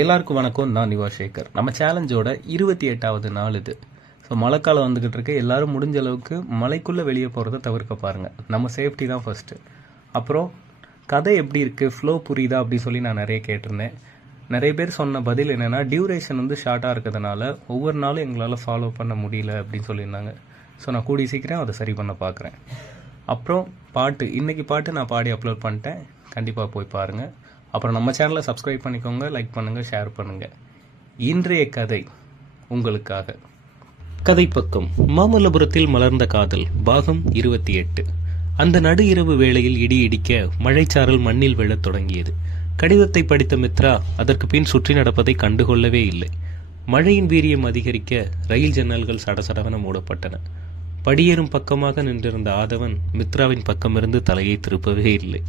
எல்லாருக்கும் வணக்கம். நான் நிவா சேகர். நம்ம சேலஞ்சோட 28வது நாள் இது. ஸோ மழைக்காலம் வந்துக்கிட்டு இருக்கு. எல்லாரும் முடிஞ்ச அளவுக்கு மலைக்குள்ளே வெளியே போகிறத தவிர்க்க பாருங்கள். நம்ம சேஃப்டி தான் ஃபஸ்ட்டு. அப்புறம் கதை எப்படி இருக்குது, ஃப்ளோ புரியுதா அப்படின்னு சொல்லி நான் நிறைய கேட்டிருந்தேன். நிறைய பேர் சொன்ன பதில் என்னென்னா, டியூரேஷன் வந்து ஷார்ட்டாக இருக்கிறதுனால ஒவ்வொரு நாளும் எங்களால் ஃபாலோ பண்ண முடியல அப்படின்னு சொல்லியிருந்தாங்க. ஸோ நான் கூடிய சீக்கிரம் அதை சரி பண்ண பார்க்குறேன். அப்புறம் பாட்டு, இன்றைக்கி பாட்டு நான் பாடி அப்லோட் பண்ணிட்டேன். கண்டிப்பாக போய் பாருங்கள். அப்புறம் நம்ம சேனலை சப்ஸ்கிரைப் பண்ணிக்கோங்க, லைக் பண்ணுங்கள், ஷேர் பண்ணுங்கள். இன்றைய கதை உங்களுக்காக. கதைப்பக்கம். மாமல்லபுரத்தில் மலர்ந்த காதல் பாகம் 28. அந்த நடு இரவு வேளையில் இடி இடிக்க மழைச்சாரல் மண்ணில் விழத் தொடங்கியது. கடிதத்தை படித்த மித்ரா அதற்கு பின் சுற்றி நடப்பதை கண்டுகொள்ளவே இல்லை. மழையின் வீரியம் அதிகரிக்க ரயில் ஜன்னல்கள் சடசடவென மூடப்பட்டன. படியேறும் பக்கமாக நின்றிருந்த ஆதவன் மித்ராவின் பக்கமிருந்து தலையை திருப்பவே இல்லை.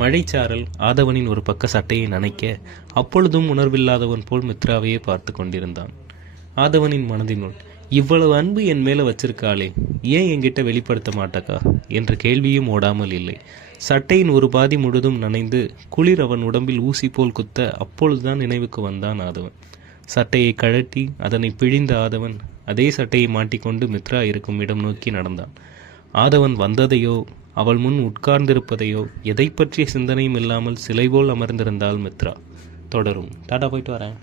மழைச்சாரல் ஆதவனின் ஒரு பக்க சட்டையை நனைக்க அப்பொழுதும் உணர்வில்லாதவன் போல் மித்ராவையே பார்த்து கொண்டிருந்தான். ஆதவனின் மனதினுள், இவ்வளவு அன்பு என் மேல வச்சிருக்காளே, ஏன் என்கிட்ட வெளிப்படுத்த மாட்டாக்கா என்ற கேள்வியும் ஓடாமல் இல்லை. சட்டையின் ஒரு பாதி முழுதும் நனைந்து குளிர் அவன் உடம்பில் ஊசி போல் குத்த அப்பொழுதுதான் நினைவுக்கு வந்தான் ஆதவன். சட்டையை கழட்டி அதனை பிழிந்த ஆதவன் அதே சட்டையை மாட்டிக்கொண்டு மித்ரா இருக்கும் இடம் நோக்கி நடந்தான். ஆதவன் வந்ததையோ அவள் முன் உட்கார்ந்திருப்பதையோ எதை பற்றிய சிந்தனையும் இல்லாமல் சிலை போல் அமர்ந்திருந்தாள் மித்ரா. தொடரும். டாடா, போயிட்டு வரேன்.